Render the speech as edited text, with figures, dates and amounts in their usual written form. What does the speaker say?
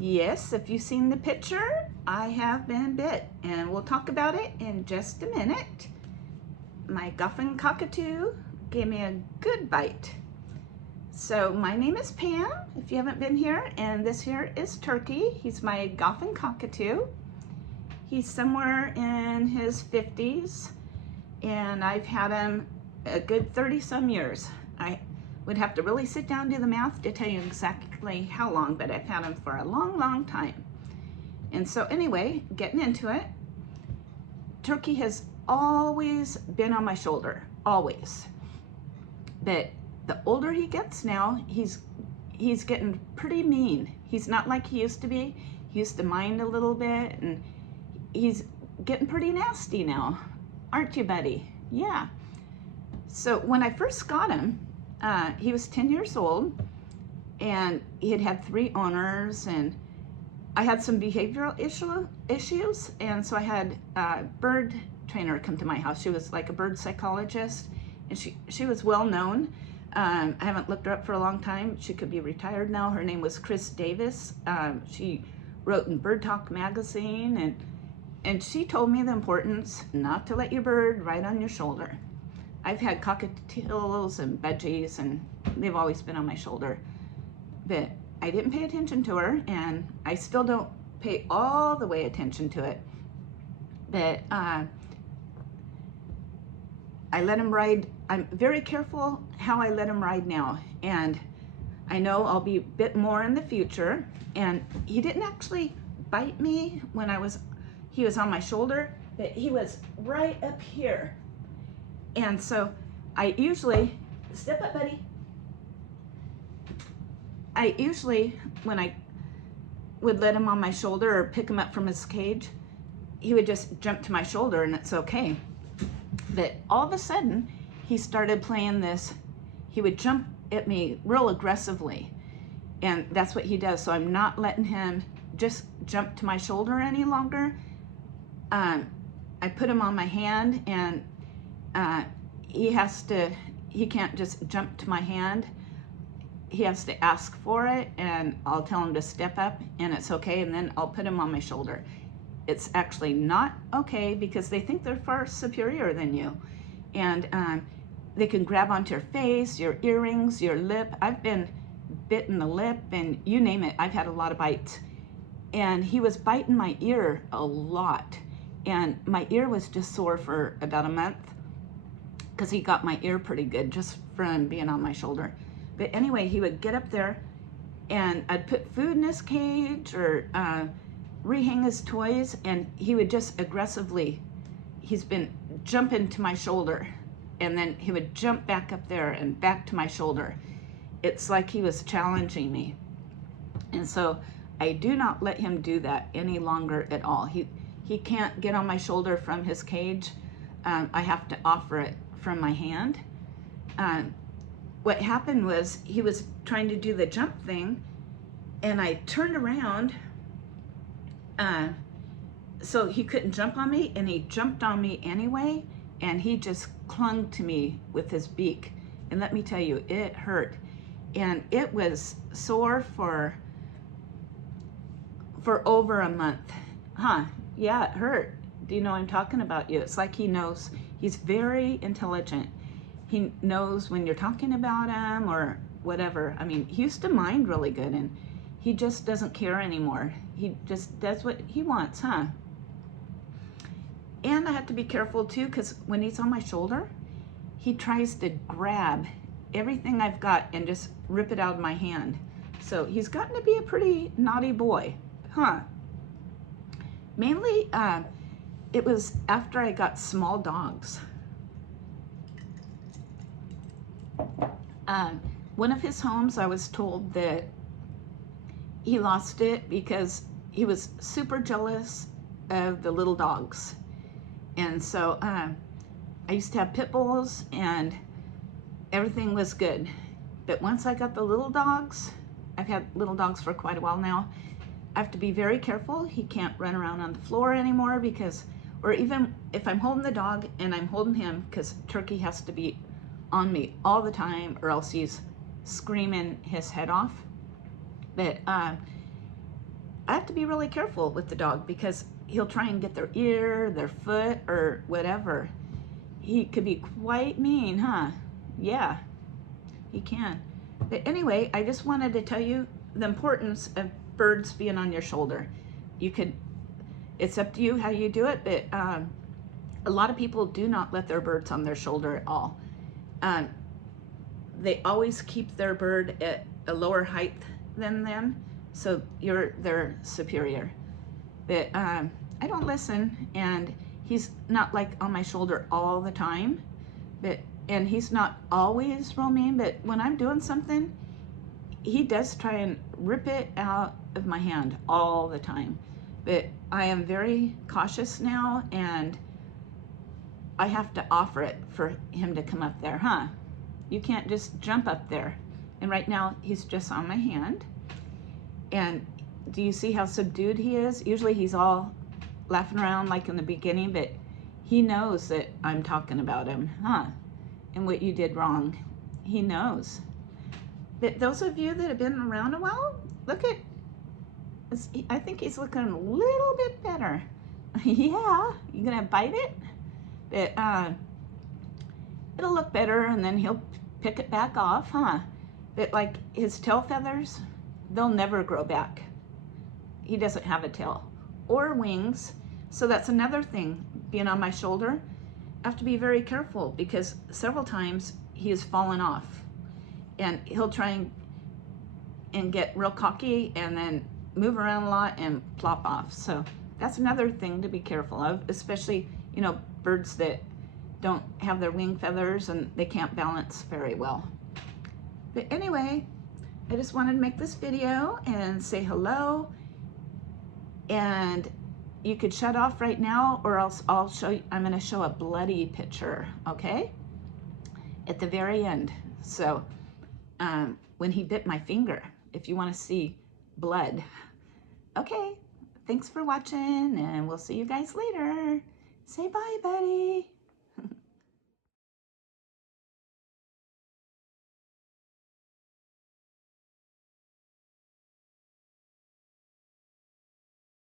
Yes, if you've seen the picture, I have been bit, and we'll talk about it in just a minute. My Goffin Cockatoo gave me a good bite. So my name is Pam, if you haven't been here, and this here is Turkey. He's my Goffin Cockatoo. He's somewhere in his 50s, and I've had him a good 30-some years. I would have to really sit down and do the math to tell you exactly how long, but I've had him for a long, long time. And so anyway, getting into it, Turkey has always been on my shoulder, always. But the older he gets now, he's getting pretty mean. He's not like he used to be. He used to mind a little bit, and he's getting pretty nasty now. Aren't you, buddy? Yeah. So when I first got him, he was 10 years old, and he had had 3 owners, and I had some behavioral issues, and so I had a bird trainer come to my house. She was like a bird psychologist, and she was well known. I haven't looked her up for a long time. She could be retired now. Her name was Chris Davis. She wrote in Bird Talk magazine, and she told me the importance not to let your bird ride on your shoulder. I've had cockatiels and budgies, and they've always been on my shoulder. But I didn't pay attention to her, and I still don't pay all the way attention to it. But I let him ride. I'm very careful how I let him ride now, and I know I'll be a bit more in the future. And he didn't actually bite me when he was on my shoulder, but he was right up here. And so I usually, step up, buddy. I usually, when I would let him on my shoulder or pick him up from his cage, he would just jump to my shoulder and it's okay. But all of a sudden, he started playing this. He would jump at me real aggressively, and that's what he does. So I'm not letting him just jump to my shoulder any longer. I put him on my hand, and he can't just jump to my hand. He has to ask for it, and I'll tell him to step up, and it's okay, and then I'll put him on my shoulder. It's actually not okay, because they think they're far superior than you. And they can grab onto your face, your earrings, your lip. I've been bit in the lip, and you name it, I've had a lot of bites. And he was biting my ear a lot. And my ear was just sore for about a month, because he got my ear pretty good just from being on my shoulder. But anyway, he would get up there, and I'd put food in his cage or rehang his toys, and he would just aggressively, he's been jumping to my shoulder, and then he would jump back up there and back to my shoulder. It's like he was challenging me. And so I do not let him do that any longer at all. He can't get on my shoulder from his cage. I have to offer it from my hand. What happened was he was trying to do the jump thing, and I turned around so he couldn't jump on me, and he jumped on me anyway, and he just clung to me with his beak. And let me tell you, it hurt. And it was sore for over a month. Huh, yeah, it hurt. Do you know I'm talking about you? It's like he knows. He's very intelligent. He knows when you're talking about him or whatever. I mean, he used to mind really good, and he just doesn't care anymore. He just does what he wants, huh? And I have to be careful too, because when he's on my shoulder, he tries to grab everything I've got and just rip it out of my hand. So he's gotten to be a pretty naughty boy, huh? Mainly, it was after I got small dogs. One of his homes, I was told that he lost it because he was super jealous of the little dogs. And so I used to have pit bulls, and everything was good. But once I got the little dogs, I've had little dogs for quite a while now, I have to be very careful. He can't run around on the floor anymore, because, or even if I'm holding the dog and I'm holding him, because Turkey has to be on me all the time, or else he's screaming his head off. But I have to be really careful with the dog because he'll try and get their ear, their foot, or whatever. He could be quite mean, huh? Yeah, he can. But anyway, I just wanted to tell you the importance of birds being on your shoulder. You could, it's up to you how you do it, but a lot of people do not let their birds on their shoulder at all. They always keep their bird at a lower height than them, so they're superior. But I don't listen, and he's not like on my shoulder all the time, and he's not always roaming, but when I'm doing something, he does try and rip it out of my hand all the time. But I am very cautious now, and I have to offer it for him to come up there, huh? You can't just jump up there. And right now he's just on my hand. And do you see how subdued he is? Usually he's all laughing around like in the beginning, but he knows that I'm talking about him, huh? And what you did wrong. He knows. But those of you that have been around a while, look at, I think he's looking a little bit better. Yeah, you gonna bite it? But it'll look better, and then he'll pick it back off, huh? But like his tail feathers, they'll never grow back. He doesn't have a tail or wings. So that's another thing, being on my shoulder. I have to be very careful because several times he has fallen off, and he'll try and get real cocky and then move around a lot and plop off. So that's another thing to be careful of, especially, you know, birds that don't have their wing feathers and they can't balance very well. But anyway, I just wanted to make this video and say hello, and you could shut off right now, or else I'll show you, I'm gonna show a bloody picture, okay? At the very end. So when he bit my finger, if you wanna see blood. Okay, thanks for watching, and we'll see you guys later. Say bye, buddy.